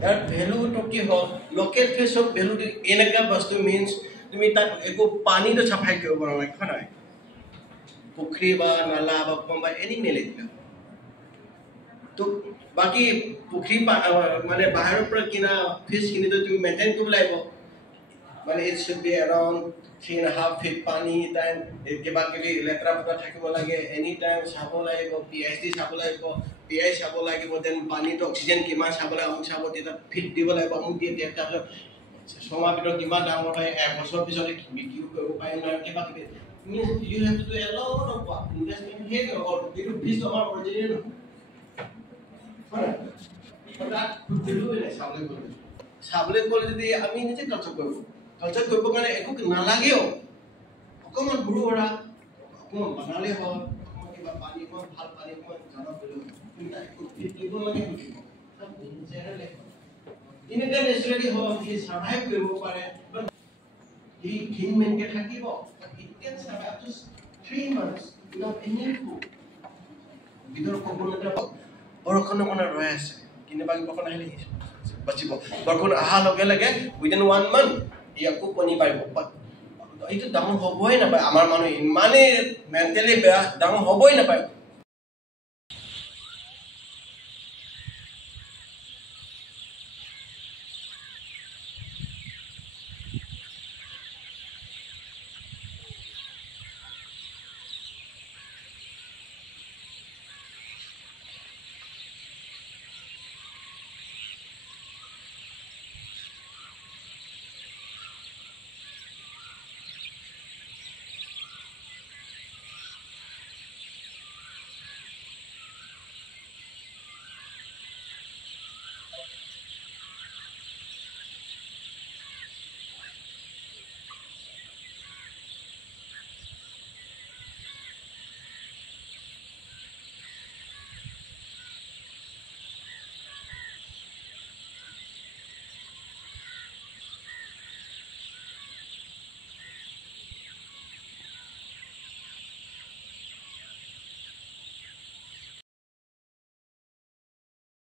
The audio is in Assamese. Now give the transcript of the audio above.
ইয়াৰ ভেলুটো কি হয় লোকেল ফিছ অফ ভেলু এনেকুৱা বস্তু মিনছ তুমি তাক একো পানীটো চাফাই কৰিব নালাগে হয় নাই পুখুৰী বা নালা বা কোনোবা এনি মেলে তো বাকী পুখুৰী মানে বাহিৰৰ পৰা কিনা ফিছ কিনিতো তুমি মেইনটেইন কৰিব লাগিব মানে it should be around 3.5 feet পানী টাইম কিবা কিবি লেতেৰা পেতেৰা থাকিব লাগে এনি টাইম চাব লাগিব PhD চাব লাগিব PI চাব লাগিব দেন পানীটো অক্সিজেন কিমান চাব লাগিব আমুক চাব তেতিয়া ফিট দিব লাগিব আমুক দিয়ে তাৰপিছত ছমাহ ভিতৰত কিমান ডাঙৰ হয় এবছৰ পিছতে বিক্ৰী কৰিব পাৰিম না কিবা কিবি you have to do a lot of work investment here or you fish our original চাবলে গ'লে যদি আমি নিজে কালচাৰ কৰিব কাৰণে একো নালাগেও অকণমান গুৰু ভৰা অকণমান বনালে হ'ল অকণমান কিবা পানী অকণমান ভাল পানী অকণমান জানা কৰিলেও দিব লাগে এনেকুৱা নেচাৰেলি হ'ল সি চাৰ্ভাইভ কৰিব পাৰে সি ক্ষীণমেনকৈ থাকিব it can survive just 3 months without any food ভিতৰত কম্পোনেণ্ট বৰষুণ অকণমান ৰৈ আছে কিন্তু বাকী বৰষুণ আহিলে বাচিব বৰষুণ অহাৰ লগে লগে উইদিন 1 month ইয়াকো কণী পাৰিব এইটো ডাঙৰ হ'বই নাপায় আমাৰ মানুহ ইমানেই মেণ্টেলি বেয়া ডাঙৰ হ'বই নাপায়